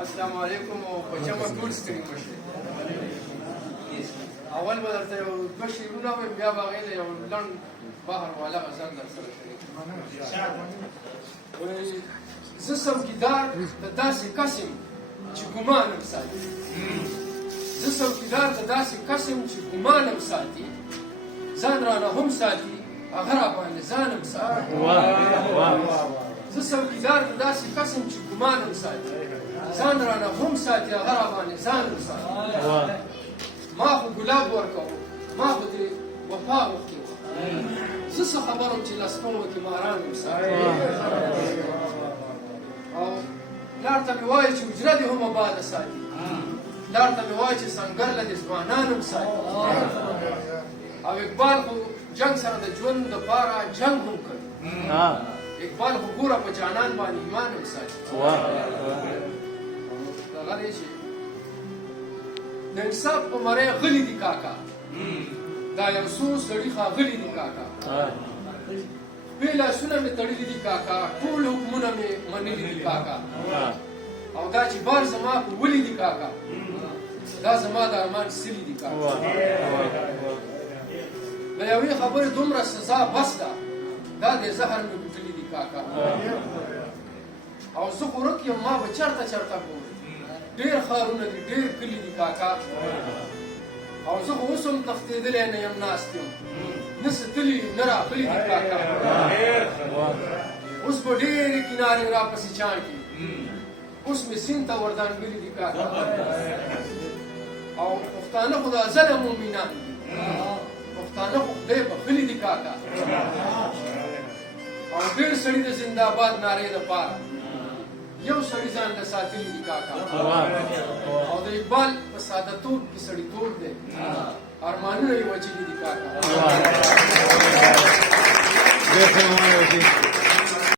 السلام علیکم او په جمع ټول ستړي مشه. اول به درته یو دوه شعرونه وایم بیا به هغې له یو لنډ بحر والا غزل در سره شریک وایي زه څوکیدار د داسې کس یم چې ګمانم ساتي. زه څوکیدار د داسې کس یم چې ګمانم ساتي، ځان رانه هم ساتي هغه راباندې ځانم ساتي. زه څوکیدار د داسې کس یم چې ګمانم ساتي، ځان رانه هم ساتي هغه راباندې ځانم ساتي. ما خو ګلاب ورکوم، ما خو ترې وفا غوښتې وه، زه څه خبر وم چې لسپمو کې ماران یم ساتي. او پلار ته مې وایي چې حجره دې هم آباده ساتي، پلار ته مې وایي چې سنګر له دې ځوانان هم ساتي. او اقبال خو جنګ سره د ژوند دپاره جنګ هم کوي. اقبال خو ګوره په جانان باندې ایمان هم ساتي. هغه دی چې د انصاف په مرۍ غلي دي کاکا، دا یو څو سړي ښاغلي دي کاکا. خپې لاسونه مې تړلي دي کاکا، ټول حکمونه مې منلي دي کاکا. او دا چې بار زما په ولي دي کاکا، دا زما د ارمان سلي دي کاکا. د یوې خبرې دومره سزا بس ده، دا د زهر مې ګوټلي دي کاکا. او زه خو ورک یم، ما به چرته چرته ګورم، ډېر ښارونه دي ډېر کلي دي کاکا. او زه خو اوس هم تښتېدلی نه یم، ناست یم، نه څه تلي نه راغلي دي کاکا. اوس به ډېرې کنارې راپسې چاڼ کړي، اوس مې سیند ته وردانګلي دي کاکا. او پښتانه خو د ازله مؤمنان دي، پښتانه خو خدای بخښلي دي کاکا. او ډېر سړي د زنده‌باد نارې دپاره یو سړي ځان له ساتلي دي کاکا. او د اقبال په ساده توب کې سړیتوب دی، ارمانونه یې وچلي دي کاکا.